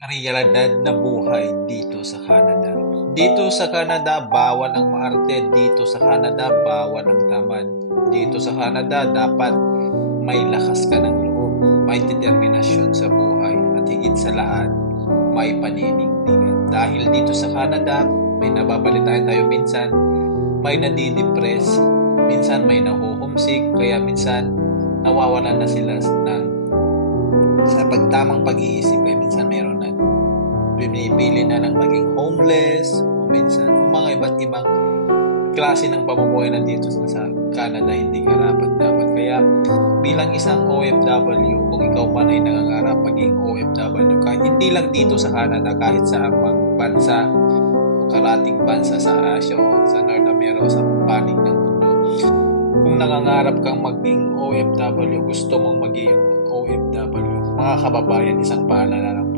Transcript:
Realidad na buhay dito sa Canada. Dito sa Canada, bawal ang maarte. Dito sa Canada, bawal ang tamad. Dito sa Canada, dapat may lakas ka ng loob, may determinasyon sa buhay, at higit sa lahat, may paninindigan. Dahil dito sa Canada, may nababalitaan tayo minsan, may nadidepress, minsan may naho-homesick, kaya minsan nawawalan na sila sa pagtamang pag-iisip, kaya minsan meron na pinipili na ng maging homeless o minsan mga iba't ibang klase ng pamumuhay na dito sa Canada hindi karapat-dapat. Kaya bilang isang OFW, kung ikaw man ay nangangarap maging OFW, kahit hindi lang dito sa Canada, kahit sa ibang bansa o karating bansa sa Asia o sa North America o sa panig ng mundo, kung nangangarap kang maging OFW, gusto mong maging OFW, mga kababayan, isang paalala lang